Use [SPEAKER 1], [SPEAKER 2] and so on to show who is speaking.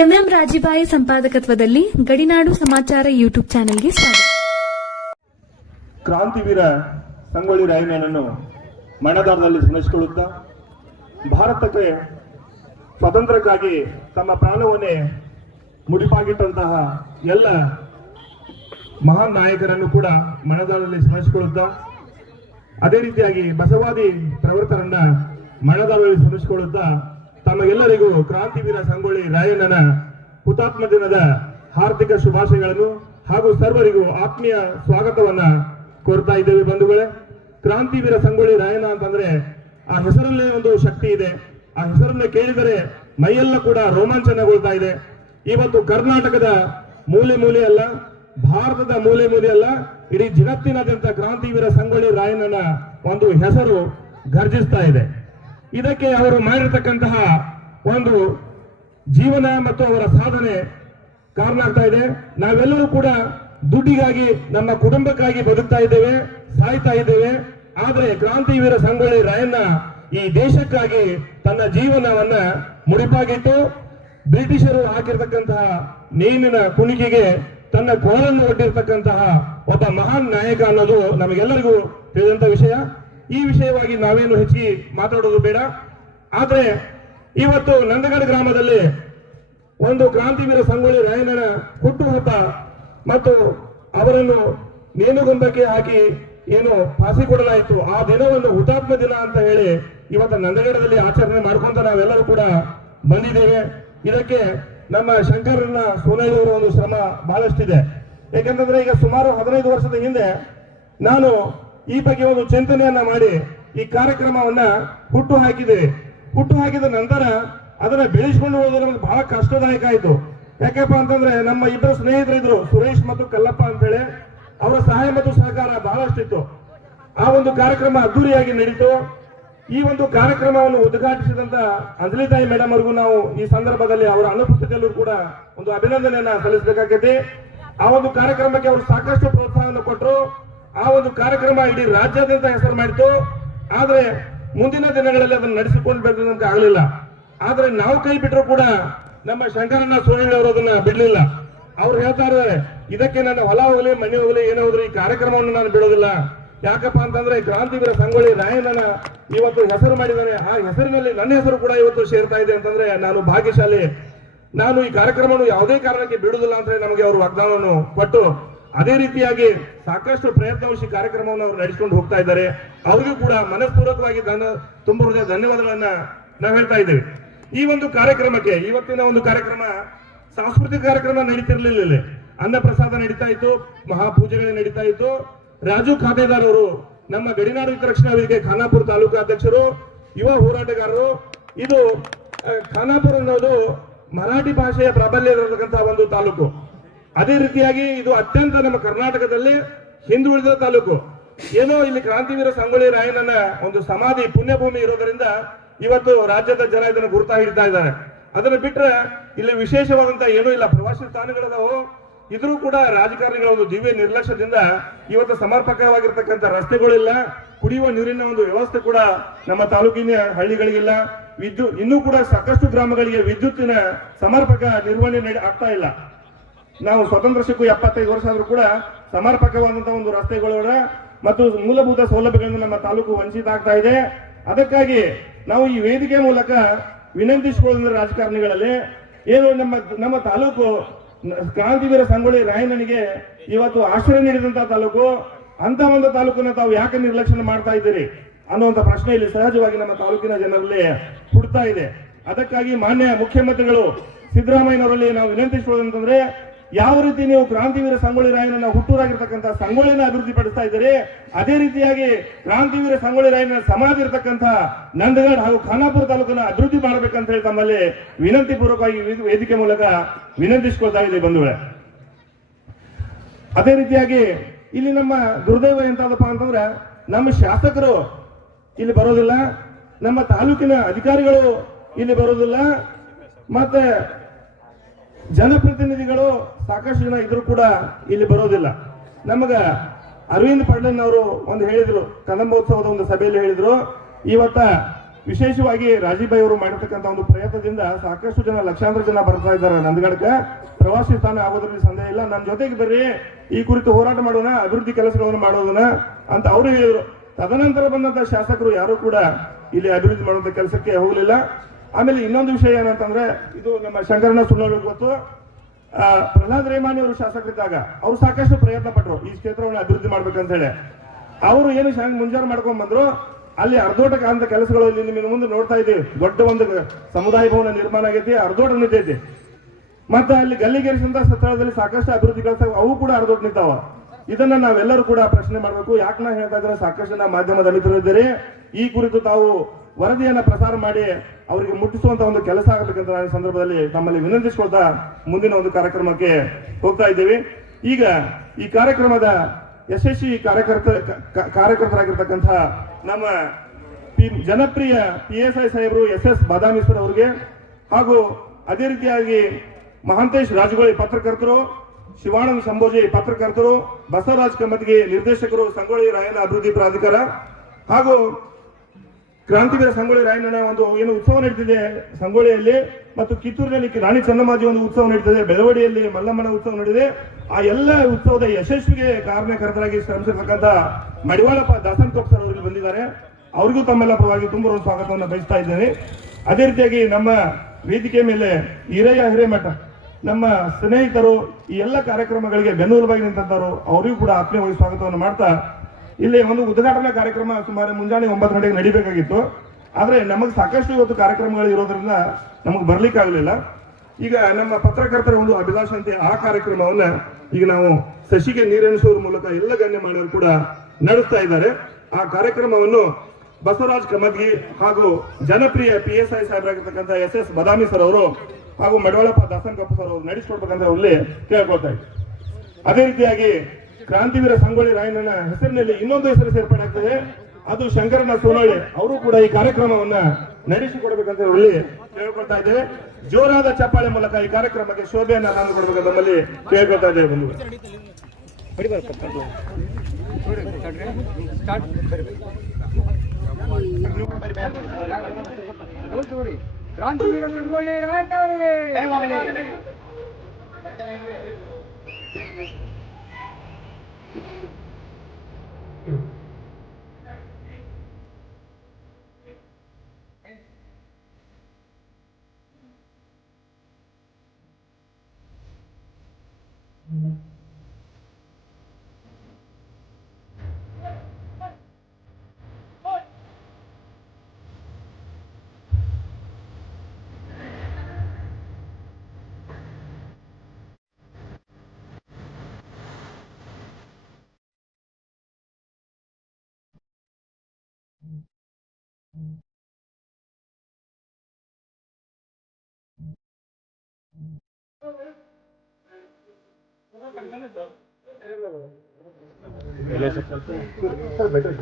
[SPEAKER 1] MM ರಾಜಿಬಾಯಿ ಸಂಪಾದಕತ್ವದಲ್ಲಿ ಗಡಿನಾಡು ಸಮಾಚಾರ YouTube ಚಾನೆಲ್ಗೆ ಸ್ವಾಗತ.
[SPEAKER 2] ಕ್ರಾಂತಿವೀರ ಸಂಗೊಳ್ಳಿ ರಾಯಣ್ಣನನ್ನು ಮಣದಾರದಲ್ಲಿ ಸ್ಮರಿಸಿಕೊಳ್ಳುತ್ತಾ ಭಾರತಕ್ಕೆ ಸ್ವಾತಂತ್ರ್ಯಕ್ಕಾಗಿ ತಮ್ಮ ಪ್ರಾಣವನ್ನೇ ಮುಡಿಪಾಗಿಟ್ಟಂತಹ ಎಲ್ಲ ಮಹಾನ್ ನಾಯಕರನ್ನು ಕೂಡ ಮಣದಾರದಲ್ಲಿ ಸ್ಮರಿಸಿಕೊಳ್ಳುತ್ತಾ ಅದೇ ರೀತಿಯಾಗಿ ಬಸವಾದಿ ಪ್ರವರ್ತರನ್ನ ಮಣದಾರದಲ್ಲಿ ಸ್ಮರಿಸಿಕೊಳ್ಳುತ್ತಾ ತಮಗೆಲ್ಲರಿಗೂ ಕ್ರಾಂತಿವೀರ ಸಂಗೊಳ್ಳಿ ರಾಯಣ್ಣನ ಹುತಾತ್ಮ ದಿನದ ಹಾರ್ದಿಕ ಶುಭಾಶಯಗಳನ್ನು ಹಾಗೂ ಸರ್ವರಿಗೂ ಆತ್ಮೀಯ ಸ್ವಾಗತವನ್ನ ಕೋರ್ತಾ ಇದ್ದೇವೆ ಬಂಧುಗಳೇ. ಕ್ರಾಂತಿವೀರ ಸಂಗೊಳ್ಳಿ ರಾಯಣ್ಣ ಅಂತಂದ್ರೆ ಆ ಹೆಸರಲ್ಲೇ ಒಂದು ಶಕ್ತಿ ಇದೆ. ಆ ಹೆಸರನ್ನು ಕೇಳಿದರೆ ಮೈಯೆಲ್ಲ ಕೂಡ ರೋಮಾಂಚನಗೊಳ್ತಾ ಇದೆ. ಇವತ್ತು ಕರ್ನಾಟಕದ ಮೂಲೆ ಮೂಲೆ ಅಲ್ಲ, ಭಾರತದ ಮೂಲೆ ಮೂಲೆ ಅಲ್ಲ, ಇಡೀ ಜಗತ್ತಿನಾದ್ಯಂತ ಕ್ರಾಂತಿವೀರ ಸಂಗೊಳ್ಳಿ ರಾಯಣ್ಣನ ಒಂದು ಹೆಸರು ಗರ್ಜಿಸ್ತಾ ಇದೆ. ಇದಕ್ಕೆ ಅವರು ಮಾಡಿರ್ತಕ್ಕಂತಹ ಒಂದು ಜೀವನ ಮತ್ತು ಅವರ ಸಾಧನೆ ಕಾರಣ ಆಗ್ತಾ ಇದೆ. ನಾವೆಲ್ಲರೂ ಕೂಡ ದುಡ್ಡಿಗಾಗಿ, ನಮ್ಮ ಕುಟುಂಬಕ್ಕಾಗಿ ಬದುಕ್ತಾ ಇದ್ದೇವೆ, ಸಾಯ್ತಾ ಇದ್ದೇವೆ. ಆದರೆ ಕ್ರಾಂತಿವೀರ ಸಂಗೊಳ್ಳಿ ರಾಯಣ್ಣ ಈ ದೇಶಕ್ಕಾಗಿ ತನ್ನ ಜೀವನವನ್ನ ಮುಡಿಪಾಗಿಟ್ಟು ಬ್ರಿಟಿಷರು ಹಾಕಿರ್ತಕ್ಕಂತಹ ನೇಮಿನ ಕುಣಿಕೆಗೆ ತನ್ನ ಕೋಲನ್ನು ಒಡ್ಡಿರ್ತಕ್ಕಂತಹ ಒಬ್ಬ ಮಹಾನ್ ನಾಯಕ ಅನ್ನೋದು ನಮಗೆಲ್ಲರಿಗೂ ತಿಳಿದಂತ ವಿಷಯ. ಈ ವಿಷಯವಾಗಿ ನಾವೇನು ಹೆಚ್ಚಿಗೆ ಮಾತಾಡೋದು ಬೇಡ. ಆದರೆ ಇವತ್ತು ನಂದಗಡ ಗ್ರಾಮದಲ್ಲಿ ಒಂದು ಕ್ರಾಂತಿವೀರ ಸಂಗೊಳ್ಳಿ ರಾಯಣ್ಣನ ಹುಟ್ಟುಹಬ್ಬ ಮತ್ತು ಅವರನ್ನು ನೇಣುಗೊಂಬಕ್ಕೆ ಹಾಕಿ ಏನು ಫಾಸಿ ಕೊಡಲಾಯಿತು. ಆ ದಿನವನ್ನು ಹುತಾತ್ಮ ದಿನ ಅಂತ ಹೇಳಿ ಇವತ್ತು ನಂದಗಡದಲ್ಲಿ ಆಚರಣೆ ಮಾಡ್ಕೊಂತ ನಾವೆಲ್ಲರೂ ಕೂಡ ಬಂದಿದ್ದೇವೆ. ಇದಕ್ಕೆ ನಮ್ಮ ಶಂಕರನ್ನ ಸೋನಳ್ಳಿಯವರ ಒಂದು ಶ್ರಮ ಬಹಳಷ್ಟಿದೆ. ಯಾಕಂತಂದ್ರೆ ಈಗ ಸುಮಾರು ಹದಿನೈದು ವರ್ಷದ ಹಿಂದೆ ನಾನು ಈ ಬಗ್ಗೆ ಒಂದು ಚಿಂತನೆಯನ್ನ ಮಾಡಿ ಈ ಕಾರ್ಯಕ್ರಮವನ್ನ ಹುಟ್ಟು ಹಾಕಿದೆ. ಹುಟ್ಟು ಹಾಕಿದ ನಂತರ ಅದನ್ನ ಬೆಳೆಸ್ಕೊಂಡು ಹೋಗೋದು ನಮ್ಗೆ ಬಹಳ ಕಷ್ಟದಾಯಕ ಆಯ್ತು. ಯಾಕಪ್ಪ ಅಂತಂದ್ರೆ ನಮ್ಮ ಇಬ್ಬರು ಸ್ನೇಹಿತರಿದ್ರು ಸುರೇಶ್ ಮತ್ತು ಕಲ್ಲಪ್ಪ ಅಂತ ಹೇಳಿ ಅವರ ಸಹಾಯ ಮತ್ತು ಸಹಕಾರ ಬಹಳಷ್ಟಿತ್ತು. ಆ ಒಂದು ಕಾರ್ಯಕ್ರಮ ಅದ್ದೂರಿಯಾಗಿ ನಡೀತು. ಈ ಒಂದು ಕಾರ್ಯಕ್ರಮವನ್ನು ಉದ್ಘಾಟಿಸಿದಂತ ಅಂಜಲಿ ತಾಯಿ ಮೇಡಮ್ ಅವರಿಗೂ ನಾವು ಈ ಸಂದರ್ಭದಲ್ಲಿ ಅವರ ಅನುಪಸ್ಥಿತಿಯಲ್ಲೂ ಕೂಡ ಒಂದು ಅಭಿನಂದನೆಯನ್ನ ಸಲ್ಲಿಸಬೇಕಾಗೈತಿ. ಆ ಒಂದು ಕಾರ್ಯಕ್ರಮಕ್ಕೆ ಅವರು ಸಾಕಷ್ಟು ಪ್ರೋತ್ಸಾಹವನ್ನು ಕೊಟ್ಟರು ಆ ಒಂದು ಕಾರ್ಯಕ್ರಮ ಇಡೀ ರಾಜ್ಯಾದ್ಯಂತ ಹೆಸರು ಮಾಡಿತು ಆದ್ರೆ ಮುಂದಿನ ದಿನಗಳಲ್ಲಿ ಅದನ್ನು ನಡೆಸಿಕೊಂಡು ಬರ್ದಂತ ಆಗಲಿಲ್ಲ. ಆದ್ರೆ ನಾವು ಕೈ ಬಿಟ್ಟರು ಕೂಡ ನಮ್ಮ ಶಂಕರಣ್ಣ ಸೋನಳ್ಳಿ ಅವರು ಅದನ್ನ ಬಿಡ್ಲಿಲ್ಲ. ಅವ್ರು ಹೇಳ್ತಾ ಇದ್ದಾರೆ, ಇದಕ್ಕೆ ನನ್ನ ಹೊಲ ಹೋಗಲಿ, ಮನೆ ಹೋಗಲಿ, ಏನೋ ಹೋದ್ರಿ ಈ ಕಾರ್ಯಕ್ರಮವನ್ನು ನಾನು ಬಿಡೋದಿಲ್ಲ. ಯಾಕಪ್ಪ ಅಂತಂದ್ರೆ ಕ್ರಾಂತಿವೀರ ಸಂಗೊಳ್ಳಿ ರಾಯಣ್ಣನ ಇವತ್ತು ಹೆಸರು ಮಾಡಿದ್ದಾನೆ. ಆ ಹೆಸರಿನಲ್ಲಿ ನನ್ನ ಹೆಸರು ಕೂಡ ಇವತ್ತು ಸೇರ್ತಾ ಇದೆ ಅಂತಂದ್ರೆ ನಾನು ಭಾಗ್ಯಶಾಲಿ. ನಾನು ಈ ಕಾರ್ಯಕ್ರಮವನ್ನು ಯಾವುದೇ ಕಾರಣಕ್ಕೆ ಬಿಡುವುದಿಲ್ಲ ಅಂದ್ರೆ ನಮಗೆ ಅವರು ವಾಗ್ದಾನವನ್ನು ಕೊಟ್ಟು ಅದೇ ರೀತಿಯಾಗಿ ಸಾಕಷ್ಟು ಪ್ರಯತ್ನವಶಿ ಕಾರ್ಯಕ್ರಮವನ್ನು ಅವರು ನಡೆಸಿಕೊಂಡು ಹೋಗ್ತಾ ಇದ್ದಾರೆ. ಅವ್ರಿಗೂ ಕೂಡ ಮನಸ್ಪೂರ್ವಕವಾಗಿ ತುಂಬ ಹೃದಯ ಧನ್ಯವಾದಗಳನ್ನ ನಾವು ಹೇಳ್ತಾ ಇದ್ದೇವೆ. ಈ ಒಂದು ಕಾರ್ಯಕ್ರಮಕ್ಕೆ, ಇವತ್ತಿನ ಒಂದು ಕಾರ್ಯಕ್ರಮ ಸಾಂಸ್ಕೃತಿಕ ಕಾರ್ಯಕ್ರಮ ನಡೀತಿರ್ಲಿಲ್ಲ ಅನ್ನ ಪ್ರಸಾದ ನಡೀತಾ ಇತ್ತು, ಮಹಾಪೂಜೆಗಳು ನಡೀತಾ ಇತ್ತು. ರಾಜು ಖಾತೆದಾರ್ ಅವರು, ನಮ್ಮ ಗಡಿನಾಡು ಹಿತರಕ್ಷಣಾ ವೇದಿಕೆ ಖಾನಾಪುರ ತಾಲೂಕು ಅಧ್ಯಕ್ಷರು, ಯುವ ಹೋರಾಟಗಾರರು. ಇದು ಖಾನಾಪುರ ಅನ್ನೋದು ಮರಾಠಿ ಭಾಷೆಯ ಪ್ರಾಬಲ್ಯ ಇರತಕ್ಕಂತಹ ಒಂದು ತಾಲೂಕು. ಅದೇ ರೀತಿಯಾಗಿ ಇದು ಅತ್ಯಂತ ನಮ್ಮ ಕರ್ನಾಟಕದಲ್ಲಿ ಹಿಂದುಳಿದ ತಾಲೂಕು. ಏನೋ ಇಲ್ಲಿ ಕ್ರಾಂತಿವೀರ ಸಂಗೊಳ್ಳಿ ರಾಯಣ್ಣನ ಒಂದು ಸಮಾಧಿ, ಪುಣ್ಯಭೂಮಿ ಇರೋದರಿಂದ ಇವತ್ತು ರಾಜ್ಯದ ಜನ ಇದನ್ನು ಗುರುತಾ ಹಿಡ್ತಾ ಇದ್ದಾರೆ. ಅದನ್ನು ಬಿಟ್ರೆ ಇಲ್ಲಿ ವಿಶೇಷವಾದಂತಹ ಏನೂ ಇಲ್ಲ. ಪ್ರವಾಸಿ ತಾಣಗಳದಾವು. ಇದ್ರೂ ಕೂಡ ರಾಜಕಾರಣಿಗಳ ಒಂದು ದಿವ್ಯ ನಿರ್ಲಕ್ಷ್ಯದಿಂದ ಇವತ್ತು ಸಮರ್ಪಕವಾಗಿರ್ತಕ್ಕಂಥ ರಸ್ತೆಗಳಿಲ್ಲ. ಕುಡಿಯುವ ನೀರಿನ ಒಂದು ವ್ಯವಸ್ಥೆ ಕೂಡ ನಮ್ಮ ತಾಲೂಕಿನ ಹಳ್ಳಿಗಳಿಗಿಲ್ಲ. ವಿದ್ಯುತ್ ಇನ್ನೂ ಕೂಡ ಸಾಕಷ್ಟು ಗ್ರಾಮಗಳಿಗೆ ವಿದ್ಯುತ್ತಿನ ಸಮರ್ಪಕ ನಿರ್ವಹಣೆ ಆಗ್ತಾ ಇಲ್ಲ. ನಾವು ಸ್ವತಂತ್ರ ಸಿಕ್ಕು ಎಪ್ಪತ್ತೈದು ವರ್ಷ ಆದರೂ ಕೂಡ ಸಮರ್ಪಕವಾದಂತಹ ಒಂದು ರಸ್ತೆಗಳ ಮತ್ತು ಮೂಲಭೂತ ಸೌಲಭ್ಯಗಳಿಂದ ನಮ್ಮ ತಾಲೂಕು ವಂಚಿತ ಆಗ್ತಾ ಇದೆ. ಅದಕ್ಕಾಗಿ ನಾವು ಈ ವೇದಿಕೆ ಮೂಲಕ ವಿನಂತಿಸಿಕೊಳ್ಳುವ ರಾಜಕಾರಣಿಗಳಲ್ಲಿ ಏನು ನಮ್ಮ ನಮ್ಮ ತಾಲೂಕು ಕ್ರಾಂತಿವೀರ ಸಂಗೊಳ್ಳಿ ರಾಯಣ್ಣನಿಗೆ ಇವತ್ತು ಆಶ್ರಯ ನೀಡಿದಂತಹ ತಾಲೂಕು, ಅಂತ ಒಂದು ತಾಲೂಕನ್ನ ತಾವು ಯಾಕೆ ನಿರ್ಲಕ್ಷ್ಯ ಮಾಡ್ತಾ ಇದ್ದೀರಿ ಅನ್ನುವಂತ ಪ್ರಶ್ನೆ ಇಲ್ಲಿ ಸಹಜವಾಗಿ ನಮ್ಮ ತಾಲೂಕಿನ ಜನರಲ್ಲಿ ಹುಡ್ತಾ ಇದೆ. ಅದಕ್ಕಾಗಿ ಮಾನ್ಯ ಮುಖ್ಯಮಂತ್ರಿಗಳು ಸಿದ್ದರಾಮಯ್ಯನವರಲ್ಲಿ ನಾವು ವಿನಂತಿಸಿಕೊಳ್ಳೋದಂತಂದ್ರೆ ಯಾವ ರೀತಿ ನೀವು ಕ್ರಾಂತಿವೀರ ಸಂಗೊಳ್ಳಿ ರಾಯನನ್ನ ಹುಟ್ಟೂರಾಗಿರ್ತಕ್ಕಂಥ ಸಂಗೊಳ್ಳಿನ ಅಭಿವೃದ್ಧಿ ಪಡಿಸ್ತಾ ಇದ್ದೀರಿ, ಅದೇ ರೀತಿಯಾಗಿ ಕ್ರಾಂತಿವೀರ ಸಂಗೊಳ್ಳಿ ರಾಯನ ಸಮಾಧಿ ಇರತಕ್ಕಂಥ ನಂದಗಡ್ ಹಾಗೂ ಖಾನಾಪುರ ತಾಲೂಕನ್ನ ಅಭಿವೃದ್ಧಿ ಮಾಡಬೇಕಂತ ಹೇಳಿ ತಮ್ಮಲ್ಲಿ ವಿನಂತಿ ಪೂರ್ವಕವಾಗಿ ವೇದಿ- ವೇದಿಕೆ ಮೂಲಕ ವಿನಂತಿಸಿಕೊಳ್ತಾ ಇದೆ ಬಂಧುಗಳೇ. ಅದೇ ರೀತಿಯಾಗಿ ಇಲ್ಲಿ ನಮ್ಮ ದುರ್ದೈವ ಎಂತಾದಪ್ಪ ಅಂತಂದ್ರೆ ನಮ್ಮ ಶಾಸಕರು ಇಲ್ಲಿ ಬರೋದಿಲ್ಲ, ನಮ್ಮ ತಾಲೂಕಿನ ಅಧಿಕಾರಿಗಳು ಇಲ್ಲಿ ಬರೋದಿಲ್ಲ, ಮತ್ತೆ ಜನಪ್ರತಿನಿಧಿಗಳು ಸಾಕಷ್ಟು ಜನ ಇದ್ರು ಕೂಡ ಇಲ್ಲಿ ಬರೋದಿಲ್ಲ. ನಮಗ ಅರವಿಂದ್ ಪಡ್ಲನ್ ಅವರು ಒಂದು ಹೇಳಿದ್ರು, ಕದಂಬೋತ್ಸವದ ಒಂದು ಸಭೆಯಲ್ಲಿ ಹೇಳಿದ್ರು. ಇವತ್ತ ವಿಶೇಷವಾಗಿ ರಾಜೀವ್ ಅವರು ಮಾಡಿರ್ತಕ್ಕಂಥ ಒಂದು ಪ್ರಯತ್ನದಿಂದ ಸಾಕಷ್ಟು ಜನ, ಲಕ್ಷಾಂತರ ಜನ ಬರ್ತಾ ಇದ್ದಾರೆ ನಂದಗಡಕ್ಕೆ. ಪ್ರವಾಸಿ ಸ್ಥಾನ ಆಗೋದ್ರಲ್ಲಿ ಸಂದೇಹ ಇಲ್ಲ. ನನ್ನ ಜೊತೆಗೆ ಬರ್ರಿ, ಈ ಕುರಿತು ಹೋರಾಟ ಮಾಡೋಣ, ಅಭಿವೃದ್ಧಿ ಕೆಲಸಗಳನ್ನು ಮಾಡೋದನ್ನ ಅಂತ ಅವರು ಹೇಳಿದ್ರು. ತದನಂತರ ಬಂದಂತ ಶಾಸಕರು ಯಾರು ಕೂಡ ಇಲ್ಲಿ ಅಭಿವೃದ್ಧಿ ಮಾಡುವಂತ ಕೆಲಸಕ್ಕೆ ಹೋಗಲಿಲ್ಲ. ಆಮೇಲೆ ಇನ್ನೊಂದು ವಿಷಯ ಏನಂತಂದ್ರೆ, ಇದು ನಮ್ಮ ಶಂಕರನ ಸುಳ್ಳೋಳು ಗೊತ್ತು. ಪ್ರಹ್ಲಾದ್ ರೇಮಾನಿ ಅವರು ಶಾಸಕರಿದ್ದಾಗ ಅವ್ರು ಸಾಕಷ್ಟು ಪ್ರಯತ್ನ ಪಟ್ಟರು ಈ ಕ್ಷೇತ್ರವನ್ನು ಅಭಿವೃದ್ಧಿ ಮಾಡ್ಬೇಕಂತ ಹೇಳಿ ಅವರು ಏನು ಮುಂಜಾನೆ ಮಾಡ್ಕೊಂಡ್ ಬಂದ್ರು. ಅಲ್ಲಿ ಅರ್ಧೋಟ ಕಾಂತ ಕೆಲಸಗಳು ಇಲ್ಲಿ ನಿಮ್ಮ ಮುಂದೆ ನೋಡ್ತಾ ಇದ್ದೀವಿ. ದೊಡ್ಡ ಒಂದು ಸಮುದಾಯ ಭವನ ನಿರ್ಮಾಣ ಆಗೈತಿ ಅರ್ಧೋಟ ನಿಂತೈತಿ ಮತ್ತೆ ಅಲ್ಲಿ ಗಲ್ಲಿಗೇರಿಸಿದ ಸ್ಥಳದಲ್ಲಿ ಸಾಕಷ್ಟು ಅಭಿವೃದ್ಧಿ ಕೆಲಸ ಅವು ಕೂಡ ಅರ್ಧೋಟ ನಿಂತಾವ. ಇದನ್ನ ನಾವೆಲ್ಲರೂ ಕೂಡ ಪ್ರಶ್ನೆ ಮಾಡಬೇಕು. ಯಾಕೆ ನಾ ಹೇಳ್ತಾ ಇದ್ರೆ ಸಾಕಷ್ಟು ನಾ ಮಾಧ್ಯಮದ ಮಿತ್ರರಿದ್ದೀರಿ. ಈ ಕುರಿತು ತಾವು ವರದಿಯನ್ನ ಪ್ರಸಾರ ಮಾಡಿ ಅವರಿಗೆ ಮುಟ್ಟಿಸುವಂತ ಒಂದು ಕೆಲಸ ಆಗಬೇಕಂತ ನಾನು ಸಂದರ್ಭದಲ್ಲಿ ತಮ್ಮಲ್ಲಿ ವಿನಂತಿಸಿಕೊಳ್ತಾ ಮುಂದಿನ ಒಂದು ಕಾರ್ಯಕ್ರಮಕ್ಕೆ ಹೋಗ್ತಾ ಇದ್ದೀವಿ. ಈಗ ಈ ಕಾರ್ಯಕ್ರಮದ ಯಶಸ್ವಿ ಕಾರ್ಯಕರ್ತ ಕಾರ್ಯಕರ್ತರಾಗಿರ್ತಕ್ಕಂಥ ನಮ್ಮ ಪಿ, ಜನಪ್ರಿಯ ಪಿ ಎಸ್ ಐ ಸಾಹೇಬರು ಎಸ್ ಎಸ್ ಬಾದಾಮಿ ಅವರಿಗೆ ಹಾಗೂ ಅದೇ ರೀತಿಯಾಗಿ ಮಹಾಂತೇಶ್ ರಾಜಗೋಳಿ ಪತ್ರಕರ್ತರು, ಶಿವಾನಂದ ಸಂಭೋಜಿ ಪತ್ರಕರ್ತರು, ಬಸವರಾಜ್ ಕಮ್ಮತ್ಗೆ ನಿರ್ದೇಶಕರು, ಸಂಗೊಳ್ಳಿ ರಾಯಣ್ಣ ಅಭಿವೃದ್ಧಿ ಪ್ರಾಧಿಕಾರ ಹಾಗೂ ಕ್ರಾಂತಿವೀರ ಸಂಗೊಳ್ಳಿ ರಾಯಣ್ಣನ ಒಂದು ಏನು ಉತ್ಸವ ನಡೀತಿದೆ ಸಂಗೊಳ್ಳಿಯಲ್ಲಿ ಮತ್ತು ಕಿತ್ತೂರಿನಲ್ಲಿ ರಾಣಿ ಚೆನ್ನಮ್ಮಾಜಿ ಒಂದು ಉತ್ಸವ ನಡೀತದೆ, ಬೆಳವಡಿಯಲ್ಲಿ ಮಲ್ಲಮ್ಮನ ಉತ್ಸವ ನಡೆದಿದೆ. ಆ ಎಲ್ಲ ಉತ್ಸವದ ಯಶಸ್ವಿಗೆ ಕಾರಣಕರ್ತರಾಗಿ ಶ್ರಮಿಸಿರ್ತಕ್ಕಂಥ ಮಡಿವಾಳಪ್ಪ ದಾಸನ್ ಸರ್ ಅವರಿಗೆ ಬಂದಿದ್ದಾರೆ. ಅವರಿಗೂ ತಮ್ಮೆಲ್ಲ ಪರವಾಗಿ ತುಂಬ ಸ್ವಾಗತವನ್ನು ಬಯಸ್ತಾ ಇದ್ದೇನೆ. ಅದೇ ರೀತಿಯಾಗಿ ನಮ್ಮ ವೇದಿಕೆ ಮೇಲೆ ಹಿರಯ್ಯ ಹಿರೇಮಠ, ನಮ್ಮ ಸ್ನೇಹಿತರು ಈ ಎಲ್ಲ ಕಾರ್ಯಕ್ರಮಗಳಿಗೆ ಬೆನ್ನೆಲುಬಾಗಿ ನಿಂತಂತವರು ಅವರಿಗೂ ಕೂಡ ಆತ್ಮೀಯವಾಗಿ ಸ್ವಾಗತವನ್ನು ಮಾಡ್ತಾ ಇಲ್ಲಿ ಒಂದು ಉದ್ಘಾಟನಾ ಕಾರ್ಯಕ್ರಮ ಸುಮಾರು ಮುಂಜಾನೆ ಒಂಬತ್ತು ಗಂಟೆಗೆ ನಡಿಬೇಕಾಗಿತ್ತು. ಆದರೆ ನಮಗೆ ಸಾಕಷ್ಟು ಇವತ್ತು ಕಾರ್ಯಕ್ರಮಗಳು ಇರೋದ್ರಿಂದ ನಮಗೆ ಬರ್ಲಿಕ್ಕೆ ಆಗಲಿಲ್ಲ. ಈಗ ನಮ್ಮ ಪತ್ರಕರ್ತರ ಒಂದು ಅಭಿಲಾಷಂತೆ ಆ ಕಾರ್ಯಕ್ರಮವನ್ನ ಈಗ ನಾವು ಸಸಿಗೆ ನೀರೆಣಿಸುವ ಮೂಲಕ ಎಲ್ಲ ಗಣ್ಯಮಾನ್ಯರು ಕೂಡ ನಡೆಸ್ತಾ ಇದ್ದಾರೆ. ಆ ಕಾರ್ಯಕ್ರಮವನ್ನು ಬಸವರಾಜ್ ಕಮದ್ಗಿ ಹಾಗೂ ಜನಪ್ರಿಯ ಪಿ ಎಸ್ ಐ ಸಾಹೇಬರಾಗಿರ್ತಕ್ಕಂಥ ಎಸ್ ಎಸ್ ಬದಾಮಿ ಸರ್ ಅವರು ಹಾಗೂ ಮಡವಳಪ್ಪ ದಾಸನ್ ಕಪ್ಪ ಸರ್ ಅವರು ನಡೆಸಿಕೊಡ್ಬೇಕಂತ ಅವರಲ್ಲಿ ಕೇಳ್ಕೊಳ್ತಾ ಇದ್ದಾರೆ ಅದೇ ರೀತಿಯಾಗಿ ಕ್ರಾಂತಿವೀರ ಸಂಗೊಳ್ಳಿ ರಾಯಣ್ಣನ ಹೆಸರಿನಲ್ಲಿ ಇನ್ನೊಂದು ಹೆಸರು ಸೇರ್ಪಡೆ ಆಗ್ತದೆ ಅದು ಶಂಕರನ ಸೋನಳ್ಳಿ ಅವರು ಕೂಡ ಈ ಕಾರ್ಯಕ್ರಮವನ್ನ ನಡೆಸಿಕೊಡ್ಬೇಕಂತ ಹೇಳಿ ಕೇಳ್ಕೊಳ್ತಾ ಇದ್ದೇವೆ. ಜೋರಾದ ಚಪ್ಪಾಳೆ ಮೂಲಕ ಈ ಕಾರ್ಯಕ್ರಮಕ್ಕೆ ಶೋಭೆಯನ್ನ ತಂದು ನಮ್ಮಲ್ಲಿ ಕೇಳ್ಕೊಳ್ತಾ ಇದ್ದೇವೆ ಬಂಧು
[SPEAKER 3] ಕ್ರಾಂತಿವೀರ mm पहले से चलते हैं। Sir better